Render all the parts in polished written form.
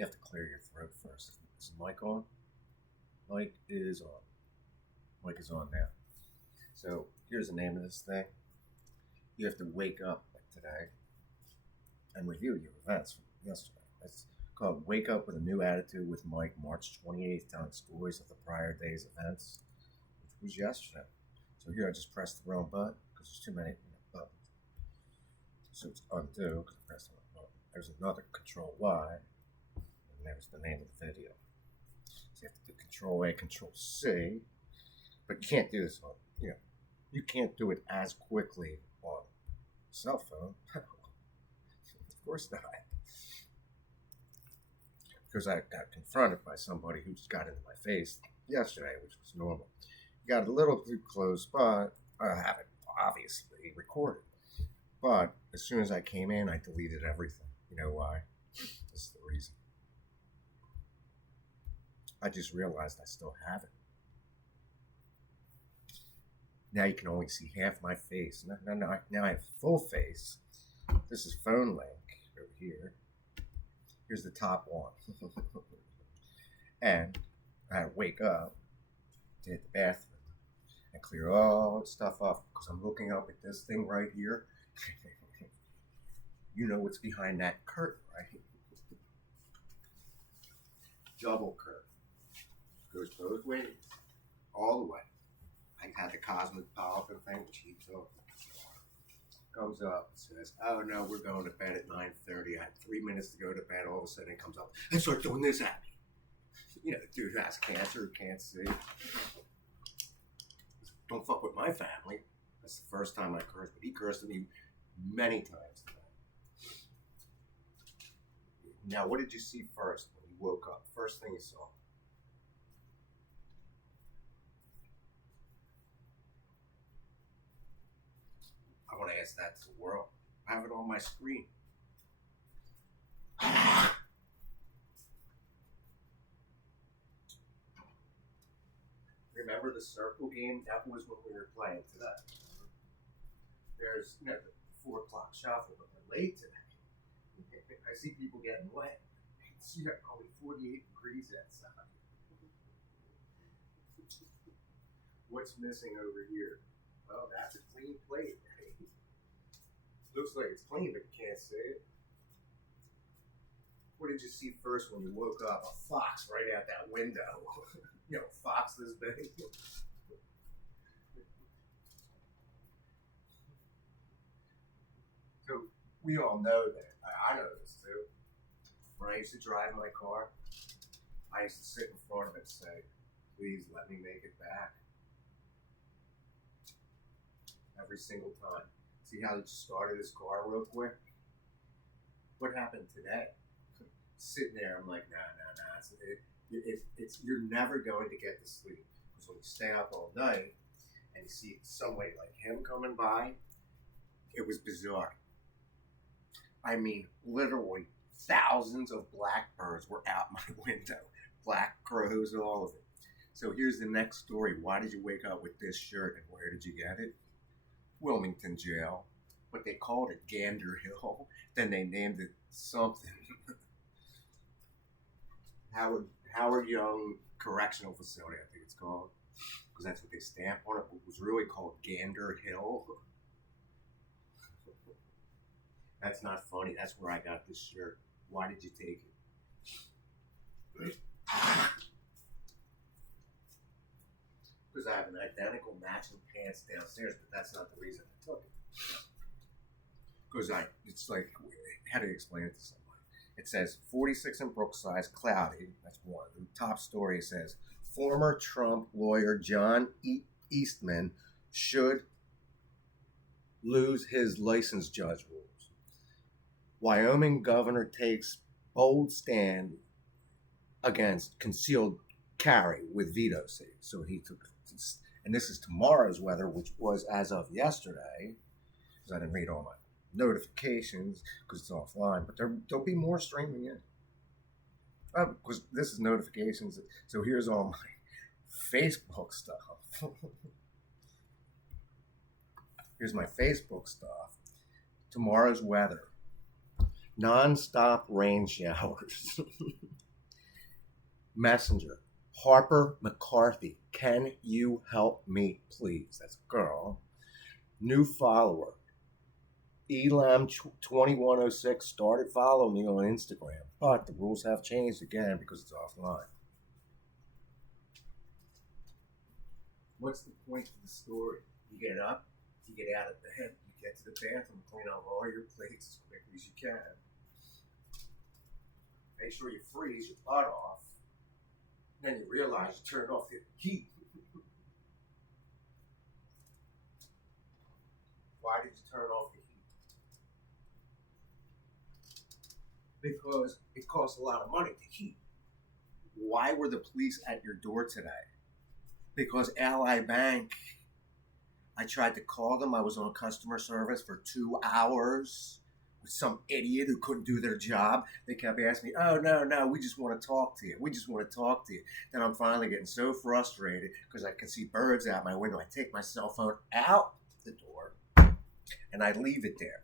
You have to clear your throat first. Is the mic on? Mic is on. Mic is on now. So here's the name of this thing. You have to wake up like today and review your events from yesterday. It's called Wake Up with a New Attitude with Mike, March 28th, telling stories of the prior day's events, which was yesterday. So here I just pressed the wrong button because there's too many buttons. So it's undo because I pressed the wrong button. There's another Control Y, and there's the name of the video. So you have to do Control A, Control C, but you can't do this on, you can't do it as quickly on a cell phone. Of course not. Because I got confronted by somebody who just got into my face yesterday, which was normal. Got a little too close, but I have it obviously recorded. But as soon as I came in, I deleted everything. You know why? This is the reason. I just realized I still have it. Now you can only see half my face. Now I have full face. This is phone link over here. Here's the top one. And I had to wake up to hit the bathroom and clear all the stuff off because I'm looking up at this thing right here. You know what's behind that curtain, right? Double curtain. Goes both ways. All the way. I had the cosmopolitan thing, which heats up. Comes up and says, "Oh no, we're going to bed at 9:30. I had 3 minutes to go to bed." All of a sudden, it comes up and starts doing this at me. You know, the dude has cancer, can't see. Don't fuck with my family. That's the first time I cursed, but he cursed at me many times today. Now, what did you see first when you woke up? First thing you saw? I want to ask that to the world. I have it on my screen. Remember the circle game? That was when we were playing today. There's the 4 o'clock shuffle, but they're late today. I see people getting wet. It's only 48 degrees outside. What's missing over here? Oh, that's a clean plate, right? Looks like it's clean, but you can't see it. What did you see first when you woke up? A fox right out that window. Fox this big. So we all know that. I know this too. When I used to drive my car, I used to sit in front of it and say, "Please let me make it back." Every single time. See how he just started his car real quick? What happened today? Sitting there, I'm like, nah. You're never going to get to sleep. Because when you stay up all night and you see somebody like him coming by, it was bizarre. I mean, literally thousands of blackbirds were out my window. Black crows, all of it. So here's the next story. Why did you wake up with this shirt and where did you get it? Wilmington jail, but they called it Gander Hill. Then they named it something. Howard Young Correctional Facility, I think it's called, because that's what they stamped on it. It was really called Gander Hill. That's not funny. That's where I got this shirt. Why did you take it? Because I have an identical matching pants downstairs, but that's not the reason I took it. Because it's like, how do you explain it to somebody? It says 46 in Brookside, cloudy. That's one. The top story says, former Trump lawyer John Eastman should lose his license judge rules. Wyoming governor takes bold stand against concealed carry with veto seat. So he took, and this is tomorrow's weather, which was as of yesterday, because I didn't read all my notifications because it's offline, but there'll be more streaming in. Because this is notifications. So here's all my Facebook stuff. Here's my Facebook stuff. Tomorrow's weather. Non-stop rain showers. Messenger. Harper McCarthy. Can you help me, please? That's a girl. New follower. Elam2106 started following me on Instagram, but the rules have changed again because it's offline. What's the point of the story? You get up, you get out of bed, you get to the bathroom, clean up all your plates as quickly as you can. Make sure you freeze your butt off. Then you realize you turned off the heat. Why did you turn off the heat? Because it costs a lot of money to heat. Why were the police at your door today? Because Ally Bank, I tried to call them. I was on customer service for 2 hours with some idiot who couldn't do their job. They kept asking me, oh, no, we just want to talk to you. We just want to talk to you. Then I'm finally getting so frustrated because I can see birds out my window. I take my cell phone out the door and I leave it there.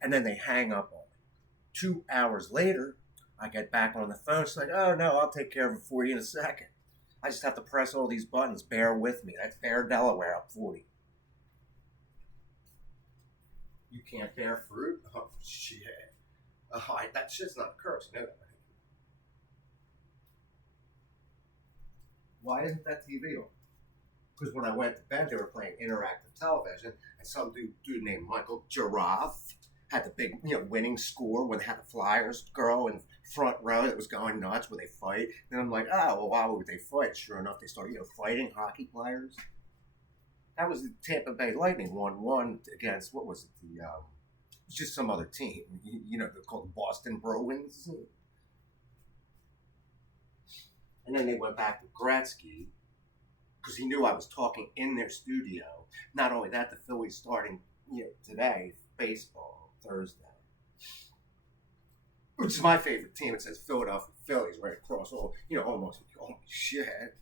And then they hang up on me. 2 hours later, I get back on the phone. It's like, oh, no, I'll take care of it for you in a second. I just have to press all these buttons. Bear with me. That's Bear Delaware up 40. You can't bear fruit? Oh, shit. That shit's not a curse. You know that, right? Why isn't that TV on? Because when I went to bed, they were playing interactive television, and some dude named Michael Giraffe had the big, winning score when they had the Flyers girl in front row that was going nuts when they fight. And I'm like, oh, well, why would they fight? Sure enough, they started, fighting hockey players. That was the Tampa Bay Lightning 1-1 against, what was it? It was just some other team. They're called the Boston Bruins. And then they went back to Gretzky because he knew I was talking in their studio. Not only that, the Phillies starting, today, baseball. Thursday, which is my favorite team. It says Philadelphia Phillies right across all, almost. Holy shit!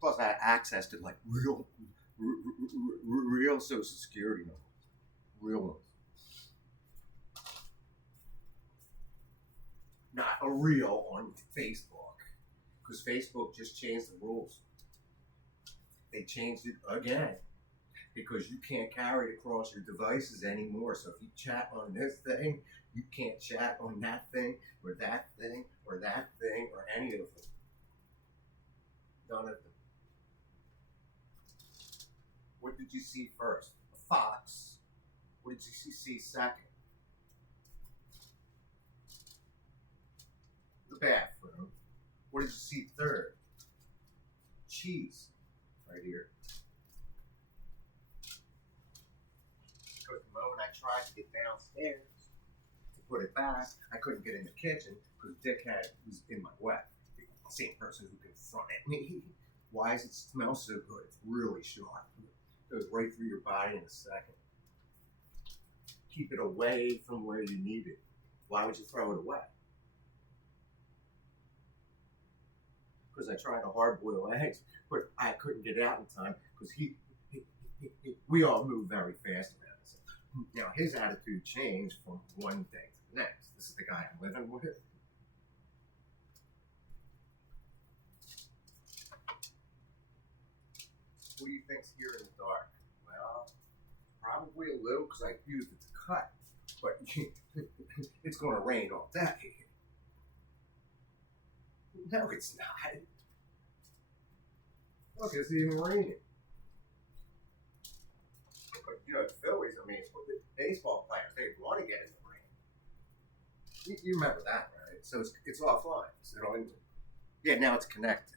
Plus, I had access to like real Social Security numbers, real ones, not a real on Facebook, because Facebook just changed the rules. They changed it again. Because you can't carry it across your devices anymore. So if you chat on this thing, you can't chat on that thing, or that thing, or that thing, or any of them. None of them. What did you see first? A fox. What did you see second? The bathroom. What did you see third? Cheese. Right here. Because the moment I tried to get downstairs to put it back, I couldn't get in the kitchen because Dickhead was in my way. The same person who confronted me. Why does it smell so good? It's really sharp. It goes right through your body in a second. Keep it away from where you need it. Why would you throw it away? Because I tried to hard boil eggs, but I couldn't get out in time because we all move very fast around. Now, his attitude changed from one thing to the next. This is the guy I'm living with. What do you think's here in the dark? Well, probably a little because I used it to cut. But it's going to rain all day. No, it's not. Look, it's even raining. But, the Phillies, the baseball players, they want to get in the rain. You remember that, right? So it's offline. So now it's connected.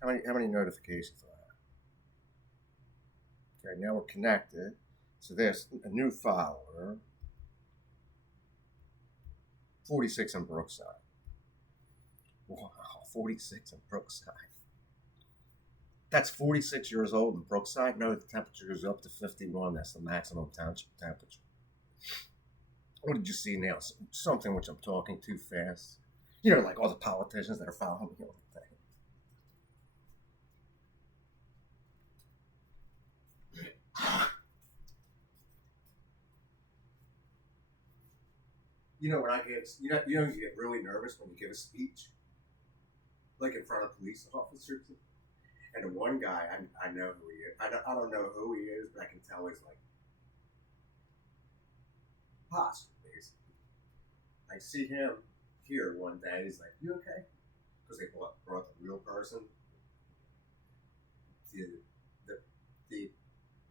How many notifications do I have? Okay, now we're connected. So there's a new follower. 46 in Brookside. Wow, 46 in Brookside. That's 46 years old in Brookside. No, the temperature goes up to 51. That's the maximum township temperature. What did you see now? Something which I'm talking too fast. Like all the politicians that are following me all the time. When I give, you get really nervous when you give a speech, like in front of police officers. And the one guy, I know who he is. I don't know who he is, but I can tell he's like possible, basically. I see him here one day. He's like, "You okay?" Because they brought the real person. The, the, the,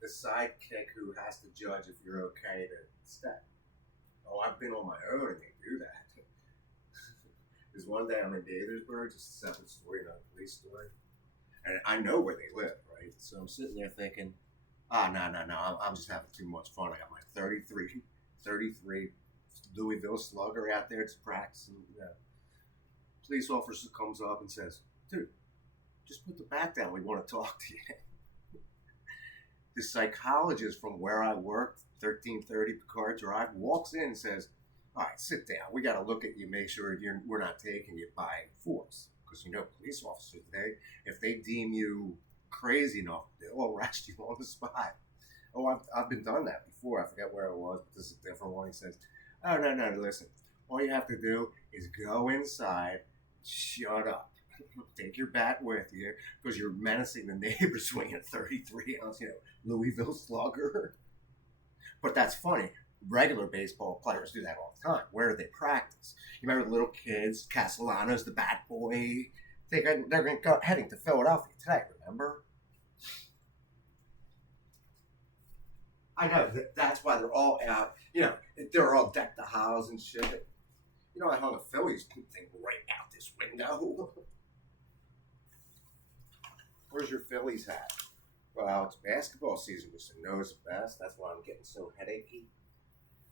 the sidekick who has to judge if you're okay to stay. Oh, I've been on my own and they do that. There's one day I'm in Gaithersburg, just a separate story, not a police story. And I know where they live, right? So I'm sitting there thinking, no, I'm just having too much fun. I got my 33 Louisville Slugger out there just practicing. Police officer comes up and says, "Dude, just put the bat down. We want to talk to you." The psychologist from where I worked, 1330 Picard Drive, walks in and says, "All right, sit down. We got to look at you, make sure we're not taking you by force. Because police officers today, if they deem you crazy enough, they'll arrest you on the spot." Oh, I've been done that before. I forget where it was, but this is a different one. He says, "Oh, no, listen. All you have to do is go inside, shut up. Take your bat with you because you're menacing the neighbors swinging a 33-ounce, Louisville Slugger." But that's funny. Regular baseball players do that all the time. Where do they practice? You remember the little kids, Castellanos, the bat boy? They're heading to Philadelphia today, remember? I know. That's why they're all out. They're all decked to house and shit. I hung a Phillies thing right out this window. Where's your Phillies hat? Well, it's basketball season, which I know is best. That's why I'm getting so headachy.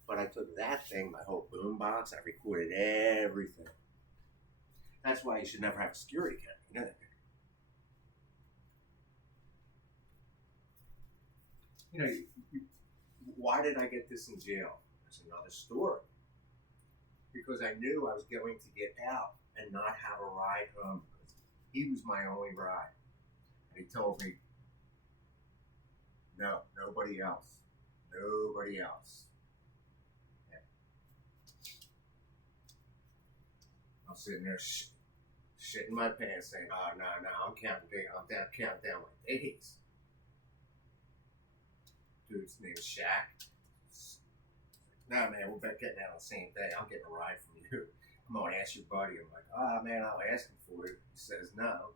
But I took that thing, my whole boom box, I recorded everything. That's why you should never have a security camera. Why did I get this in jail? There's another story. Because I knew I was going to get out and not have a ride home. Because he was my only ride. And he told me, "No, nobody else. Nobody else." I'm sitting there shitting my pants saying, "Oh, no, I'm counting down my days." Dude's name's Shaq. "No, man, we're getting out on the same day. I'm getting a ride from you. Come on, ask your buddy." I'm like, "Oh, man, I'll ask him for it." He says no.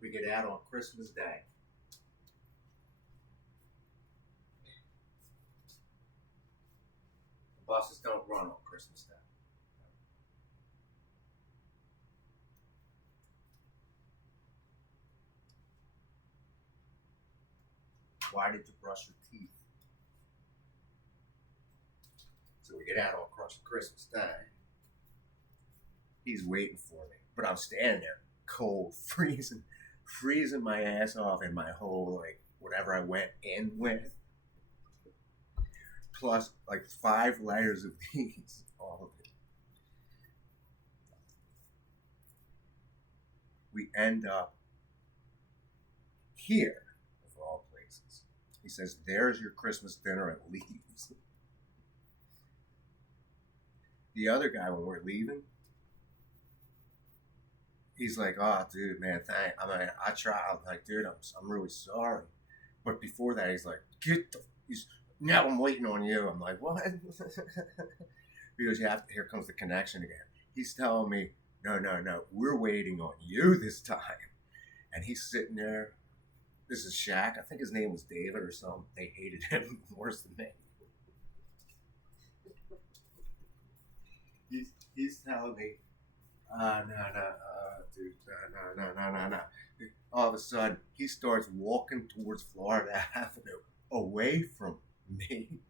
We get out on Christmas Day. The buses don't run on Christmas Day. Why did you brush your teeth? So we get out on Christmas Day. He's waiting for me. But I'm standing there, cold, freezing my ass off, and my whole, whatever I went in with, plus 5 layers of these, all of it. We end up here. He says, "There's your Christmas dinner," and leaves. The other guy, when we're leaving, he's like, "Oh, dude, man, thanks. I tried." I'm like, "Dude, I'm really sorry." But before that, he's like, "Now I'm waiting on you." I'm like, "What?" Because here comes the connection again. He's telling me, no, we're waiting on you this time. And he's sitting there. This is Shaq. I think his name was David or something. They hated him worse than me. He's telling me, dude, no. All of a sudden, he starts walking towards Florida Avenue, away from me, in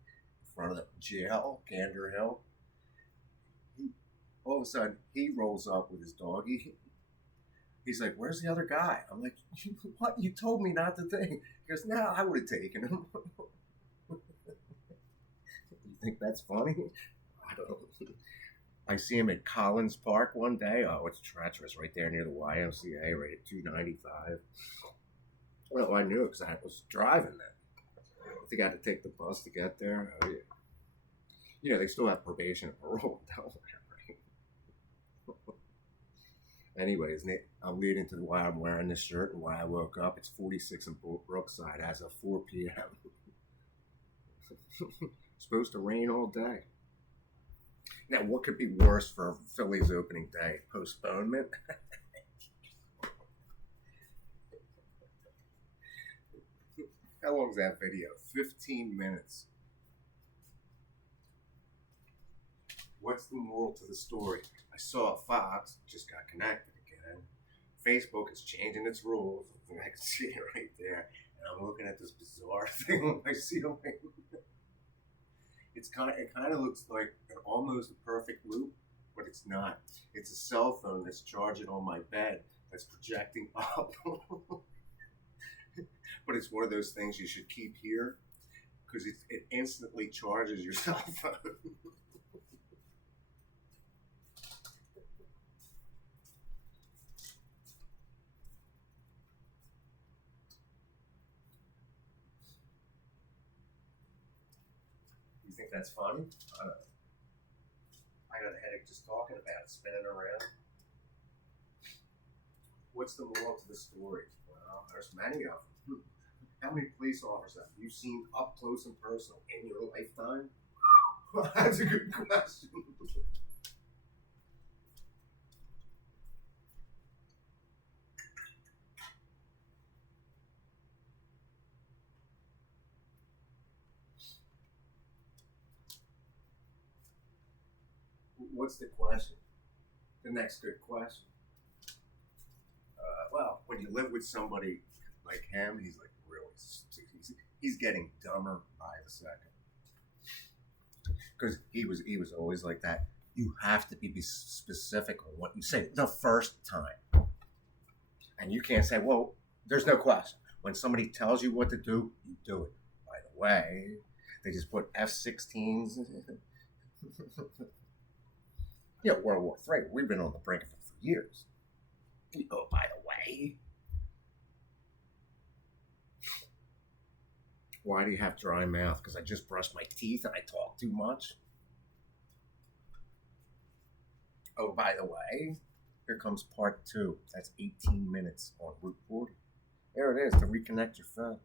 front of the jail, Gander Hill. All of a sudden, he rolls up with his doggy. He's like, "Where's the other guy?" I'm like, "What? You told me not to take." He goes, "No, I would have taken him." You think that's funny? I don't know. I see him at Collins Park one day. Oh, it's treacherous, right there near the YMCA, right at 295. Well, I knew it because I was driving then. I think I had to take the bus to get there. Oh, yeah. Yeah, they still have probation and parole in Delaware, right? Anyways, Nick, I'm leading to why I'm wearing this shirt and why I woke up. It's 46 in Brookside as of 4 p.m. Supposed to rain all day. Now, what could be worse for Phillies opening day? Postponement? How long's that video? 15 minutes. What's the moral to the story? I saw Fox just got connected again. Facebook is changing its rules. I can see it right there. And I'm looking at this bizarre thing on my ceiling. It kind of looks like an almost perfect loop, but it's not. It's a cell phone that's charging on my bed that's projecting up. But it's one of those things you should keep here because it instantly charges your cell phone. You think that's funny? I don't know. I got a headache just talking about it, spinning around. What's the moral to the story? Well, there's many of them. How many police officers have you seen up close and personal in your lifetime? That's a good question. What's the question? The next good question. Well, when you live with somebody like him, he's like really, he's getting dumber by the second. Because he was always like that. You have to be specific on what you say the first time, and you can't say, "Well, there's no question." When somebody tells you what to do, you do it. By the way, they just put F-16s. Yeah, World War III. We've been on the brink of it for years. Oh, by the way, why do you have dry mouth? Because I just brushed my teeth and I talk too much. Oh, by the way, here comes part 2. That's 18 minutes on Route 40. There it is to reconnect your phone.